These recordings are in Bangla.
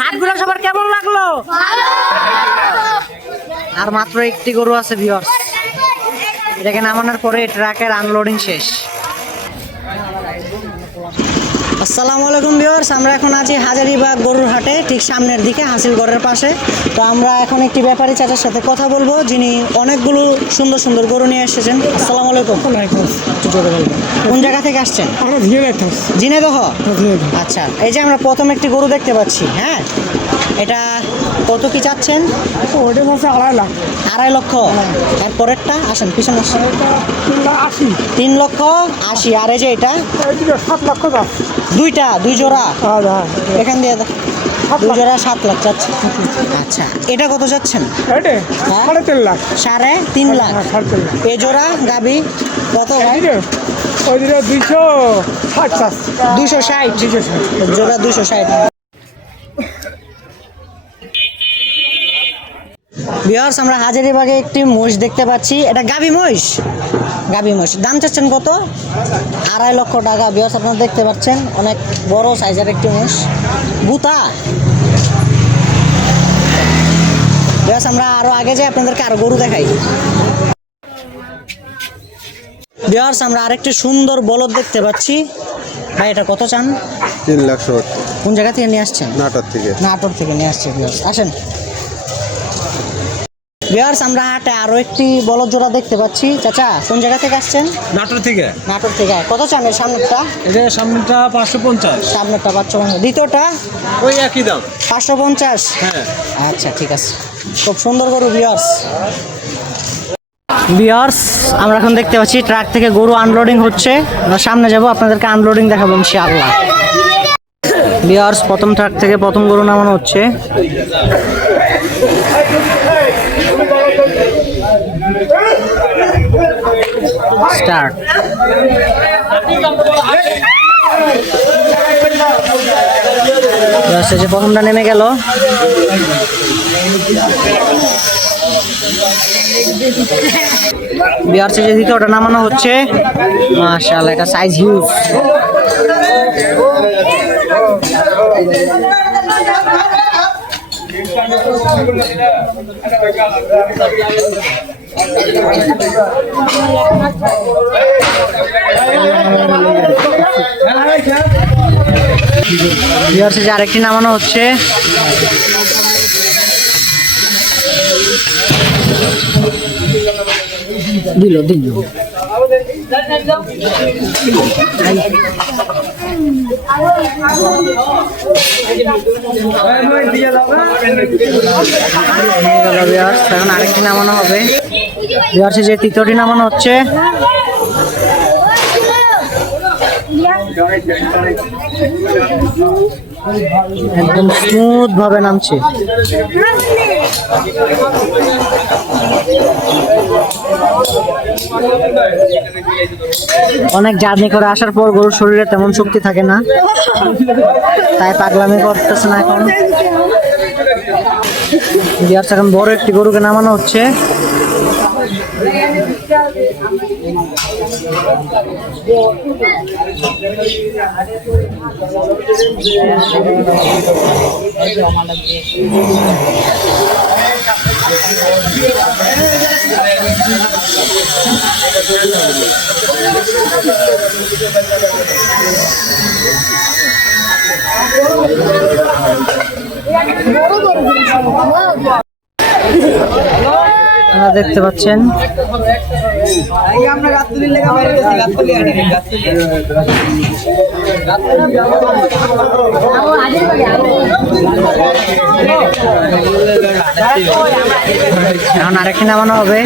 হাটগুলো সবার কেমন লাগলো? আর মাত্র একটি গরু আছে ভিউয়ার্স, এটাকে নামানোর পরে ট্রাকের আনলোডিং শেষ। আসসালামু আলাইকুম ভিউয়ার্স, আমরা এখন আছি হাজারীবাগ গরুর হাটে, ঠিক সামনের দিকে হাসিলগড়ের পাশে। তো আমরা এখন একটি ব্যাপারী চাচার সাথে কথা বলবো, যিনি অনেকগুলো সুন্দর সুন্দর গরু নিয়ে এসেছেন। আসসালামু আলাইকুম। কোন জায়গা থেকে আসছেন? ঝিনাইদহ। আচ্ছা, এই যে আমরা প্রথম একটি গরু দেখতে পাচ্ছি, হ্যাঁ, এটা কত কি চাচ্ছেন? ওটা বলছে 2.5 লাখ। 2.5 লক্ষ। এরপরেরটা আসেন, পিছনে আসেন। 3,80,000। আর এই যে এটা 7 লক্ষ। দুইটা, দুই জোড়া এখান দিয়ে 2 জোড়া 7 লাখ চাচ্ছে। আচ্ছা, এটা কত যাচ্ছেন? 3.5 লাখ। 3.5 লাখ। এ জোড়া গাবি কত ভাই? ওই দিকে 260। 260 জোড়া 260। ভিউয়ার্স, আমরা হাজারীবাগে একটি মহিষ দেখতে পাচ্ছি, এটা গাবি মহিষ। গাবি মহিষ দাম চাচ্ছেন কত? 2.5 লক্ষ টাকা। ভিউয়ার্স, আপনারা দেখতে পাচ্ছেন অনেক বড় সাইজের একটি মহিষ, বুতা। ভিউয়ার্স, আমরা আরো আগে যাই, আপনাদেরকে আরো গরু দেখাই। ভিউয়ার্স, আমরা আরেকটি সুন্দর বলদ দেখতে পাচ্ছি। ভাই, এটা কত চান? 3 লাখ 60। কোন জায়গা থেকে নিয়ে আসছেন? নাটোর থেকে। নাটোর থেকে নিয়ে আসছি। ভিউয়ার্স, আসেন। ভিউয়ার্স, আমরা হাটে আরো একটি বলদ জোড়া দেখতে পাচ্ছি। চাচা, কোন জায়গা থেকে আসছেন? নাটোর থেকে। নাটোর থেকে। কত চান এর সামনেরটা? এটা সামনেটা 550। সামনেরটা 550। দ্বিতীয়টা ওই একই দাম। 550। হ্যাঁ। আচ্ছা, ঠিক আছে। খুব সুন্দর গরু। ভিউয়ার্স, আমরা এখন দেখতে পাচ্ছি ট্রাক থেকে গরু আনলোডিং হচ্ছে। আমরা সামনে যাব, আপনাদেরকে আনলোডিং দেখাবো ইনশাআল্লাহ। ভিউয়ার্স, প্রথম ট্রাক থেকে প্রথম গরু নামানো হচ্ছে। স্টার্ট। যে প্রথমটা নেমে গেল। ভিউয়ার্স, যে দ্বিতীয়টা নামানো হচ্ছে। মাশাআল্লাহ, এটা সাইজ হিউজ। ভিউয়ার্স, যে আরেকটি নামানো হচ্ছে। দিল এখন আরেকটি নামানো হবে। ভিউয়ার্স, যে তৃতীয়টি নামানো হচ্ছে। একদম স্মুথ ভাবে নামছে। অনেক জার্নি করে আসার পর গরুর শরীরে তেমন শক্তি থাকে না, তাই পাগলামি করতেছে না এখন। এখন বড় একটি গরুকে নামানো হচ্ছে। দেখতে পাচ্ছেন এখন আরেকটি নামানো হবে।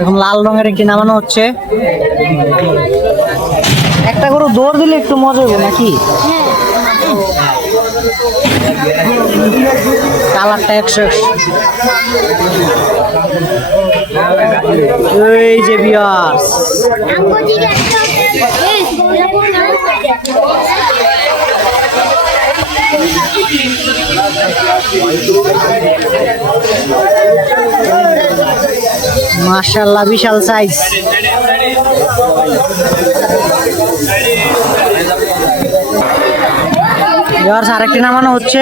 এখন লাল রঙের একটি নামানো হচ্ছে। একটা গরু দৌড় দিলে একটু মজা হবে নাকি? কালারটা 100। এই যে ভিউয়ার্স, মাশাআল্লাহ বিশাল সাইজ। ভিউয়ার্স আরেকটি নামানো হচ্ছে।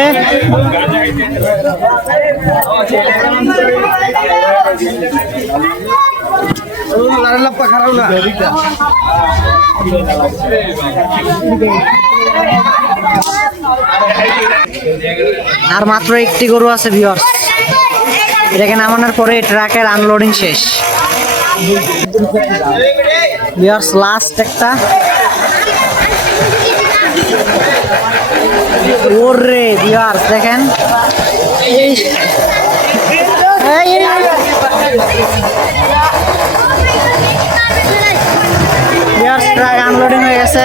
আর মাত্র একটি গরু আছে ভিউয়ার্স, এটাকে নামানোর পরে ট্রাকের আনলোডিং শেষ। ভিউয়ার্স লাস্ট একটা, ওরে ভিউয়ার্স দেখেন ভিউয়ার্স ট্রাক আনলোডিং হয়ে গেছে।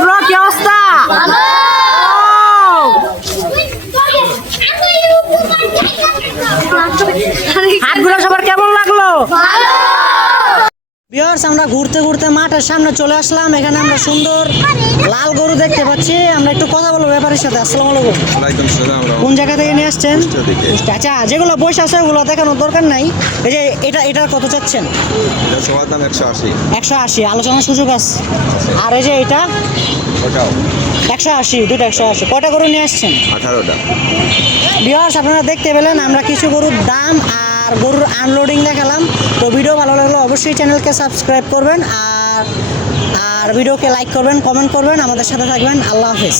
ব্রো কি অবস্থা? হাটগুলো সবার কেমন লাগলো? ভিউয়ার্স আমরা ঘুরতে ঘুরতে মাঠের সামনে চলে আসলাম। এখানে আমরা সুন্দর লাল গরু দেখতে পাচ্ছি। আমরা একটু কথা বলবো ব্যাপারীর সাথে। আসসালামু আলাইকুম। ওয়ালাইকুম সালাম। কোন জায়গা থেকে নিয়ে আসছেন? আচ্ছা, যেগুলো বয়স আছে ওগুলো দেখানোর দরকার নাই। এই যে এটার কত চাচ্ছেন? এটা সবার দাম 180। 180, আলোচনার সুযোগ আছে। আর এই যে এটা ওটাও 180, দুটো 180। কয়টা গরু নিয়ে আসছেন? 18টা। ভিউয়ার্স আপনারা দেখতে পেলেন আমরা কিছু গরুর দাম আর গরুর আনলোডিং দেখালাম। তো ভিডিও ভালো লাগলে অবশ্যই চ্যানেলকে সাবস্ক্রাইব করবেন আর ভিডিওকে লাইক করবেন, কমেন্ট করবেন, আমাদের সাথে থাকবেন। আল্লাহ হাফেজ।